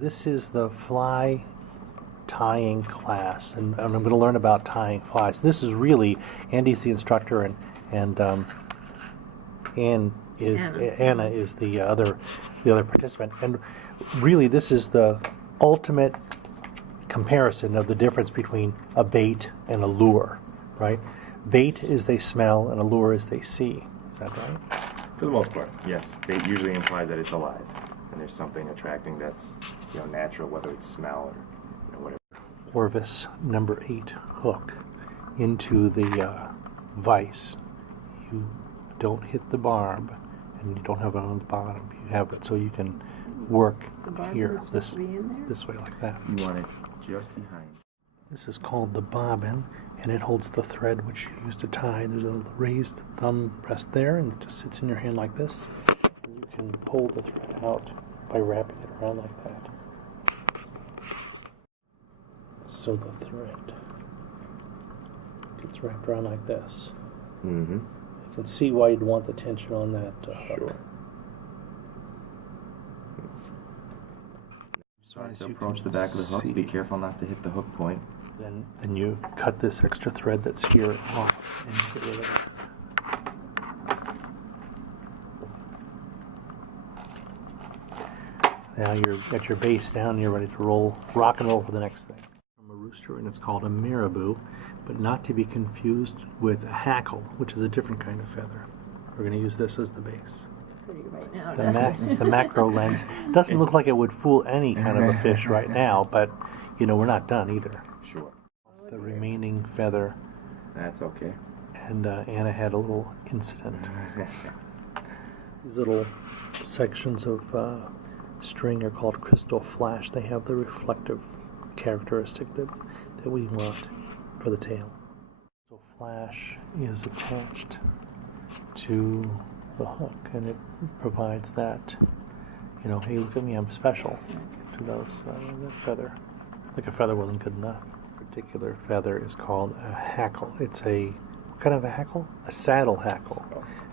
This is the fly tying class, and I'm going to learn about tying flies. This is really, Andy's the instructor, and Anna is the other participant. And really, this is the ultimate comparison of the difference between a bait and a lure, right? Bait is they smell, and a lure is they see. Is that right? For the most part, yes. Bait usually implies that it's alive, and there's something attracting that's natural, whether it's smell or whatever. Orvis number 8 hook into the vise. You don't hit the barb, and you don't have it on the bottom. You have it so you can work here this way like that. You want it just behind. This is called the bobbin, and it holds the thread which you use to tie. There's a raised thumb rest there, and it just sits in your hand like this. And you can pull the thread out by wrapping it around like that. So the thread gets wrapped around like this. Mm-hmm. You can see why you'd want the tension on that hook. Sure. Start to approach the back of the hook. Be careful not to hit the hook point. Then you cut this extra thread that's here off and get rid of it. Now you're at your base down, you're ready to rock and roll for the next thing. From a rooster, and it's called a marabou, but not to be confused with a hackle, which is a different kind of feather. We're going to use this as the base. Right now, The macro lens doesn't look like it would fool any kind of a fish right now, but we're not done either. Sure. The remaining feather, That's okay. and Anna had a little incident. These little sections of string are called crystal flash. They have the reflective characteristic that we want for the tail. So flash is attached to the hook, and it provides that, hey, look at me, I'm special to those, that feather. Like a feather wasn't good enough. Particular feather is called a hackle. It's what kind of a hackle? A saddle hackle.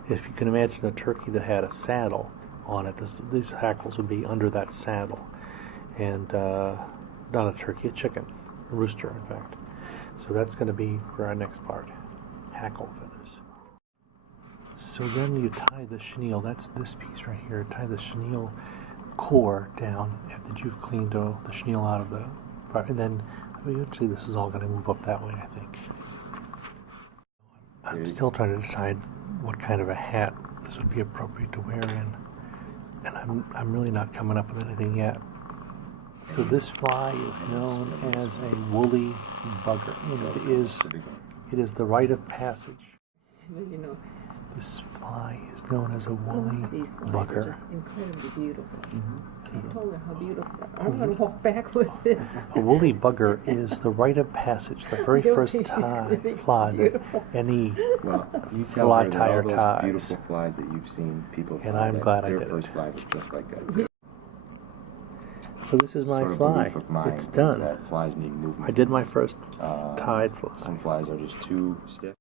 If you can imagine a turkey that had a saddle on it, these hackles would be under that saddle. And not a turkey, a chicken, a rooster, in fact. So that's going to be for our next part, hackle feathers. So then you tie the chenille, that's this piece right here, tie the chenille core down after you've cleaned the chenille out of the part, and then eventually this is all going to move up that way, I think. I'm still trying to decide what kind of a hat this would be appropriate to wear in, and I'm really not coming up with anything yet. So this fly is known as a woolly bugger. It is the rite of passage. This fly is known as a woolly these flies bugger. are just incredibly beautiful. Mm-hmm. I told her how beautiful they are. I'm going to walk back with this. A woolly bugger is the rite of passage, the very I don't first think she's gonna think it's fly that beautiful. any Well, you tell fly her that tire all those ties. beautiful flies that you've seen people And fly, I'm that glad I their did it. first flies are just like that. So this is my Sort of fly. belief of mine It's is done. that flies need movement. I did my first tied fly. Some flies are just too stiff.